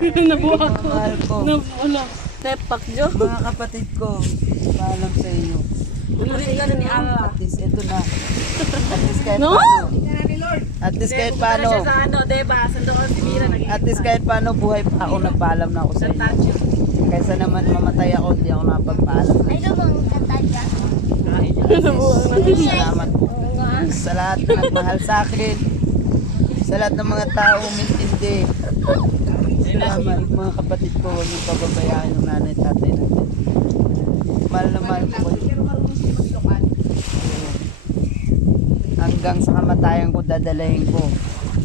Nabuha ko. Mahal ko. Ano? Tepak jo. Mga kapatid ko, paalam sa inyo. At least ito na. At least kahit No? paano. At least kahit paano. Sa ano, diba? Sando ko si Mira naging At least kahit paano buhay pa ako, nagpaalam na ako sa inyo. Kaysa naman mamatay ako, hindi ako napagpaalam. Ay, bang katadya? Salamat po. Sa lahat na nagmahal sa akin. Sa lahat ng mga tao umintindi. Salamat mga kapatid ko, huwag niyong pababayaan yung nanay at tatay natin. Mahal na mahal ko. Hanggang sa kamatayan ko, dadalahin ko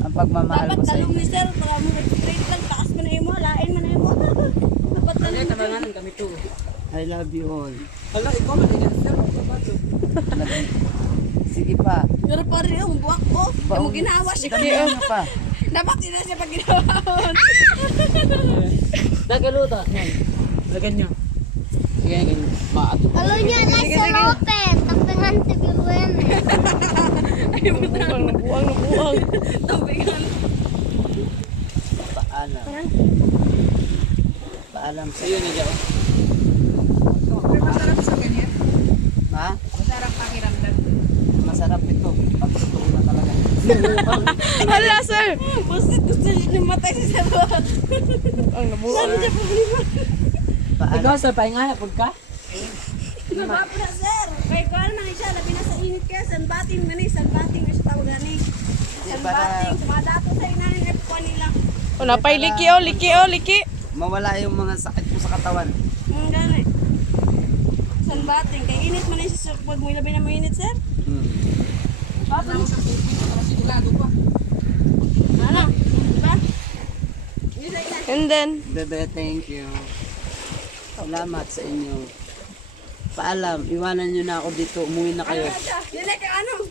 ang pagmamahal ko sa inyo. ni sir, para mo straight lang, taas mo na imo, lain mo na imo. Dapat Ay, tabanganan kami to. I love you all. Hala, ikaw man yan, sir. Sige pa. Pero pa rin ang buwak ko. Kaya mo ginawa siya. Damihan nyo pa. Dapat din na siya pag ginawa. Nagaluto. Lagyan nyo. Sige, maato. Alo niya na sa open. Tapangan tigiluan eh. Nabuang. Tapangan. Paalam. Paalam sa Ayun, niya. Masarap sa ganyan. Ha? Masarap pakiramdam. Masarap ito. Pag totoo na talaga. Hala, sir. Basta gusto niya namatay si sir. Ang nabuang. Paalam. Ikaw, sir, pahinga na, pagka. Nababa na sir. Kaya ko naman siya. Labi na sa init kaya. Sanbating na ni. Sanbating na siya tawag gani. Sanbating. Sumadato sa inanin na po nila. O, napay liki o, liki. Mawala yung mga sakit ko sa katawan. Gani. Sanbating. Kaya init man na siya sir. Pag mo labi na mainit sir. Baba na. Sigurado pa. Ano? Diba? And then, Bebe, thank you. Salamat sa inyo. Paalam, iwanan nyo na ako dito. Umuwi na kayo. Yan ka ano?